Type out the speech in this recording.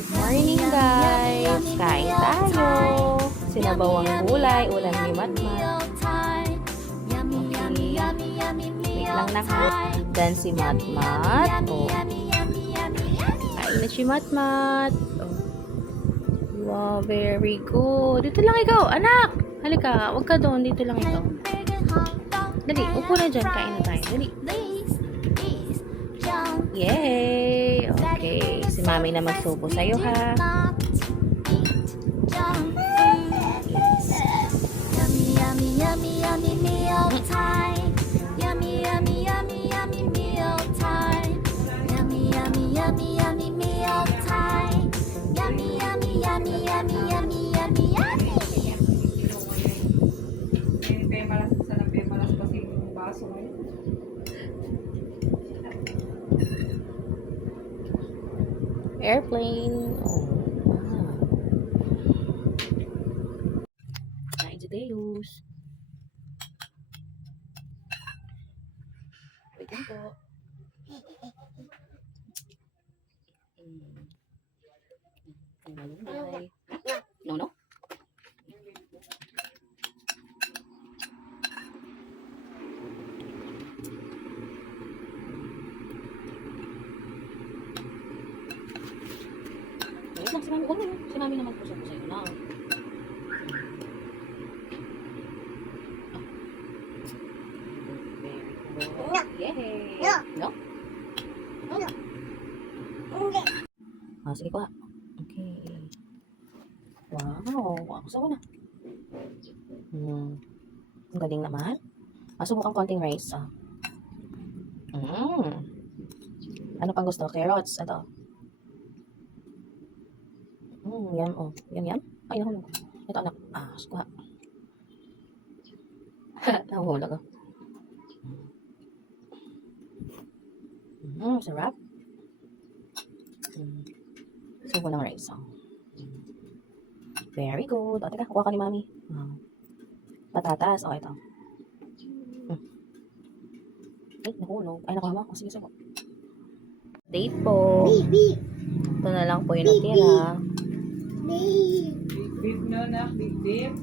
Good morning guys! Kain tayo! Sinabawang gulay, ulam ni Matmat. Okay. Wait lang na ha. Dan si Matmat. Oh. Kain na si Matmat. Oh. Wow, very good. Dito lang ikaw, anak! Halika, huwag ka doon. Dito lang ikaw. Dali, upo na dyan. Kain na tayo. Dali. Yay! Okay. Si Mami na magsubo sa'yo, ha? Airplane. Oh, wow. Kain si Deus. Wait lang po. Malunggay. No, no? Wait lang, si Mami. Oh, si Mami naman po sa'yo na. Yay! No? Ah, sige pa. Okay. Wow. Ako sawa na. Ang galing naman. Subukan konting rice. Ano pang gusto? Carrots. Ito. Yan. Oh. Yan. Ay, nahulog. Ito, anak. Sukuha. Nahulog. Sarap. Subo ng rice. Very good. Teka, kuha ka ni Mami. Patatas. Ito. Ay, nahulog. Ay, nakuha mo. Sige. Date po. Ito na lang po yung natira. Beef na, beef.